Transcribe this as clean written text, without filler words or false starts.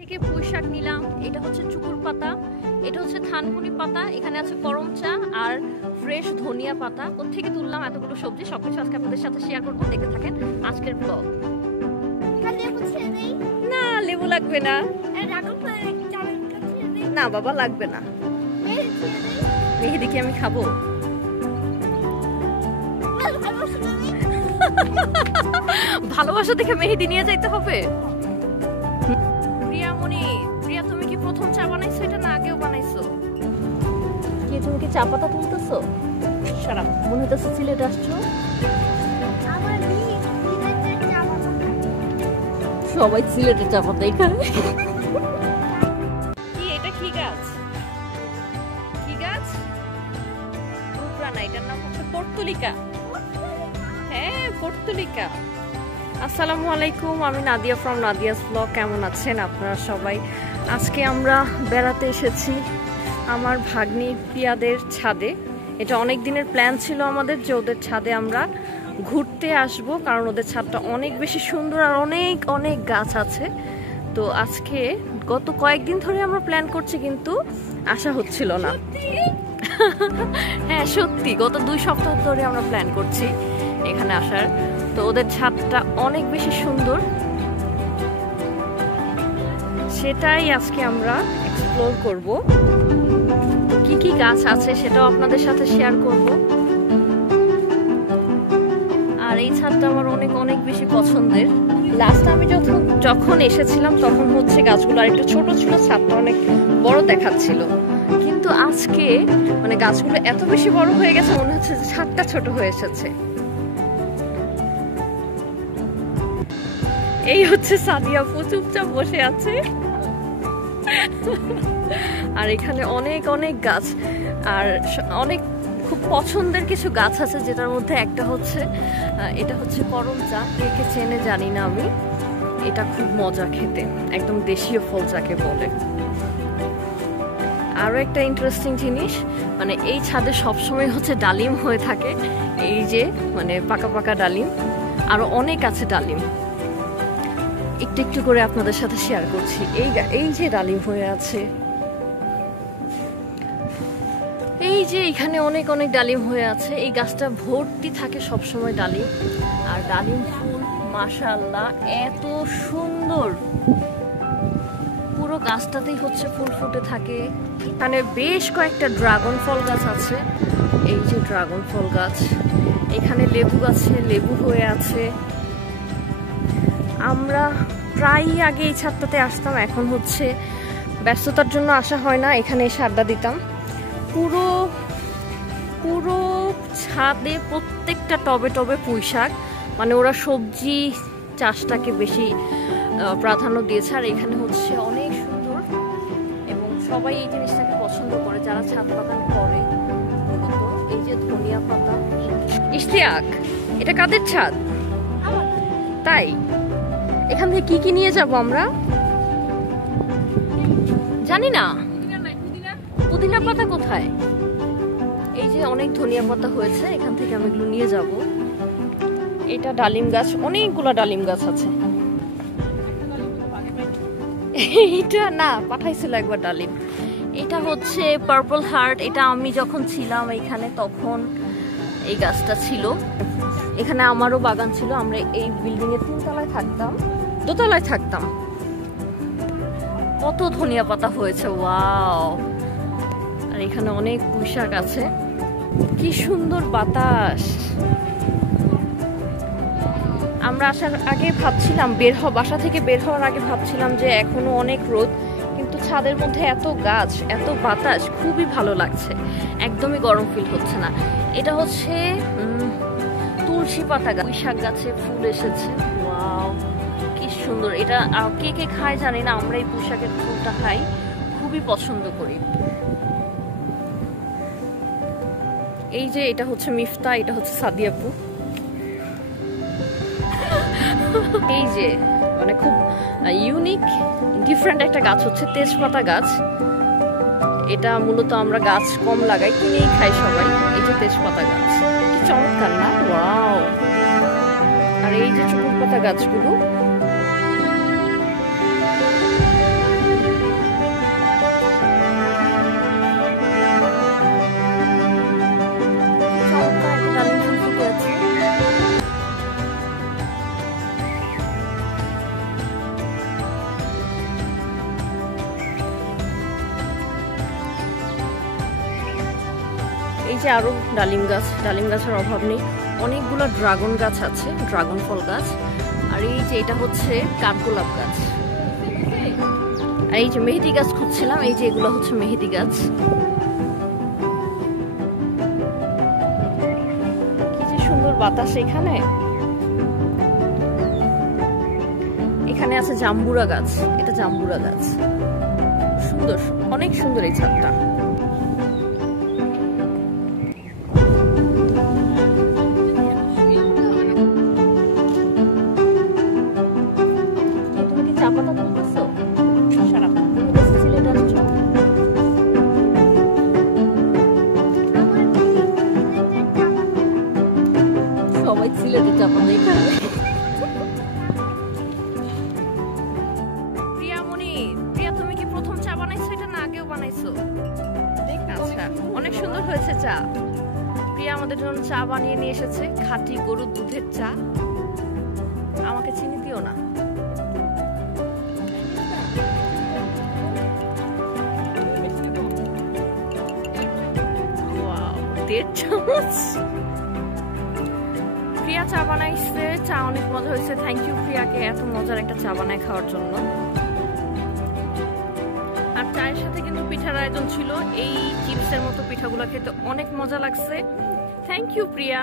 থেকে পুঁই শাক নিলাম, এটা হচ্ছে চুকুর পাতা, এটা হচ্ছে থানকুনি পাতা, এখানে আছে করম চা আর ফ্রেশ ধনিয়া পাতা। কোত্থেকে তুললাম এতগুলো সবজি সবকিছু আজকে আপনাদের সাথে শেয়ার করবো, দেখতে থাকেন আজকের ব্লগ। না লেবু লাগবে না, না বাবা লাগবে না। মেহেদি কি আমি খাবো? ভালোবাসা দেখে মেহেদি নিয়ে যাইতে হবে? প্রিয়ামণি, প্রিয়া তুমি কি প্রথম চা বানাইছো এটা না আগেও বানাইছো? কি তুমি কি চা পাতা তুলতেছো? সারা মনে হইতেছে সিলেট আসছো। সবাই সিলেটের চা পাতা এখানে। কি এটা কি গাছ? কি গাছ? না, এটার নাম হচ্ছে পর্তুলিকা। হ্যাঁ পর্তুলিকা। আসসালামু আলাইকুম, আমি নাদিয়া ফ্রম নাদিয়াস ব্লগ। কেমন আছেন আপনারা সবাই? আজকে আমরা বেড়াতে এসেছি আমার ভাগ্নি প্রিয়াদের ছাদে। এটা অনেক দিনের প্ল্যান ছিল আমাদের যে ওদের ছাদে আমরা ঘুরতে আসব, কারণ ওদের ছাদটা অনেক বেশি সুন্দর আর অনেক অনেক গাছ আছে। তো আজকে গত কয়েকদিন ধরে আমরা প্ল্যান করছি কিন্তু আসা হচ্ছিল না। হ্যাঁ সত্যি, গত 2 সপ্তাহ ধরে আমরা প্ল্যান করছি এখানে আসার। তো ওদের ছাদটা অনেক বেশি সুন্দর, সেটাই আজকে আমরা এক্সপ্লোর করব। কি কি গাছ আছে সেটাও আপনাদের সাথে শেয়ার করব। আর এই ছাদটা আমার অনেক অনেক বেশি পছন্দের। লাস্ট আমি যখন এসেছিলাম তখন হচ্ছে গাছগুলো আর একটু ছোট ছিল, ছাদটা অনেক বড় দেখাচ্ছিল। কিন্তু আজকে মানে গাছগুলো এত বেশি বড় হয়ে গেছে, মনে হচ্ছে যে ছাদটা ছোট হয়ে এসেছে। এই হচ্ছে সাদিয়া আপু চুপচাপ বসে আছে। আর এখানে অনেক অনেক গাছ আর অনেক খুব পছন্দের কিছু গাছ আছে, যেটার মধ্যে একটা হচ্ছে এটা হচ্ছে করম চা। কে কে চেনে জানি না আমি। এটা খুব মজা খেতে, একদম দেশীয় ফল যাকে বলে। আরো একটা ইন্টারেস্টিং জিনিস, মানে এই ছাদে সবসময় হচ্ছে ডালিম হয়ে থাকে। এই যে মানে পাকা পাকা ডালিম, আরো অনেক আছে ডালিম, একটু একটু করে আপনাদের সাথে শেয়ার করছি। এই যে ডালিম হয়ে আছে, এই যে এখানে অনেক অনেক ডালিম হয়ে আছে। এই গাছটা ভর্তি থাকে সবসময় ডালিম, আর ডালিম ফুল মাশাআল্লাহ এত সুন্দর, পুরো গাছটাতেই হচ্ছে ফুল ফুটে থাকে। এখানে বেশ কয়েকটা ড্রাগন ফল গাছ আছে। এই যে ড্রাগন ফল গাছ, এখানে লেবু গাছে লেবু হয়ে আছে। আমরা প্রায়ই আগে এই ছাদটাতে আসতাম, এখন হচ্ছে ব্যস্ততার জন্য আসা হয় না। এখানে এসে আড্ডা দিতাম। পুরো পুরো ছাদে প্রত্যেকটা টবে টবে পুঁই শাক, মানে ওরা সবজি চাষটাকে বেশি প্রাধান্য দিয়েছে। আর এখানে হচ্ছে অনেক সুন্দর এবং সবাই এই জিনিসটাকে পছন্দ করে যারা ছাদ বাগান করে। এই যে ধনিয়া পাতা। ইশতিয়াক, এটা কাদের ছাদ? তাই এখান থেকে কি কি নিয়ে যাব আমরা জানি না। পুদিনা পাতা কোথায়? এই যে অনেক ধনিয়া পাতা হয়েছে, এখান থেকে আমি এগুলো নিয়ে যাব। এটা ডালিম গাছ, অনেকগুলো ডালিম গাছ আছে। এটা না পাঠাইছিল একবার ডালিম। এটা হচ্ছে পার্পল হার্ট। এটা আমি যখন ছিলাম এখানে তখন এই গাছটা ছিল। এখানে আমারও বাগান ছিল। আমরা এই বিল্ডিং এর 3 তলায় থাকতাম, 2 তলায় থাকতাম। কত ধনিয়া পাতা হয়েছে, ওয়াও! আর এখানে অনেক পুঁই শাক আছে। কি সুন্দর বাতাস। আমরা আসার আগে ভাবছিলাম বাসা থেকে বের হওয়ার আগে ভাবছিলাম যে এখনো অনেক রোদ, কিন্তু ছাদের মধ্যে এত গাছ এত বাতাস, খুবই ভালো লাগছে, একদমই গরম ফিল হচ্ছে না। এটা হচ্ছে তুলসী পাতা গাছ। পুঁই শাক গাছে ফুল এসেছে, ওয়াও কি সুন্দর। এটা কে কে খায় জানি না, আমরা এই পুঁই শাকের ফুলটা খাই, খুবই পছন্দ করি। এই যে এটা হচ্ছে মিফতা, এটা হচ্ছে সাদিয়া আপু। এই যে মানে খুব ইউনিক ডিফারেন্ট একটা গাছ হচ্ছে তেজপাতা গাছ। এটা মূলত আমরা গাছ কম লাগাই, কিনেই খাই সবাই। এই যে তেজপাতা গাছ, কি চমৎকার না, ওয়াও! আর এই যে চুকুর পাতা গাছগুলো, এই যে আরো ডালিম গাছের অভাব নেই, অনেকগুলো ড্রাগন গাছ আছে, ড্রাগন ফল গাছ। আর এই যে এটা হচ্ছে কাঠগোলাপ গাছ। আর এই যে মেহেদি গাছ খুঁজছিলাম, এই যে এগুলো হচ্ছে মেহেদি গাছ। কি যে সুন্দর বাতাস এখানে। এখানে আছে জাম্বুরা গাছ, এটা জাম্বুরা গাছ, সুন্দর, অনেক সুন্দর এই ছাদটা। তুমি কি চা পাতা তুলতেছো? সারা সিলেট আসছো? সবাই সিলেটে চা পাতা এখানে। প্রিয়া, তুমি কি প্রথম চা বানাইছো এটা না আগেও বানাইছো? আচ্ছা, অনেক সুন্দর হয়েছে চা। প্রিয়া আমাদের জন্য চা বানিয়ে নিয়ে এসেছে, খাঁটি গরুর দুধের চা। আমাকে চিনি দিও না। ওয়াও, 1.5 চামচ। প্রিয়া চা বানাইছে, চা অনেক মজা হয়েছে। থ্যাংক ইউ প্রিয়াকে এত মজার একটা চা বানায় খাওয়ার জন্য। আর চায়ের সাথে কিন্তু পিঠার আয়োজন ছিল, এই চিপসের মতো পিঠাগুলো খেতে অনেক মজা লাগছে। Thank you Priya.